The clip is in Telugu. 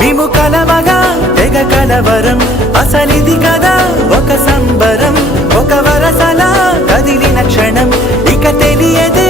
మేము కలవగా తెగ కలవరం అసలిది కదా ఒక సంబరం ఒక వరసలా కదిలిన క్షణం ఇక తెలియదే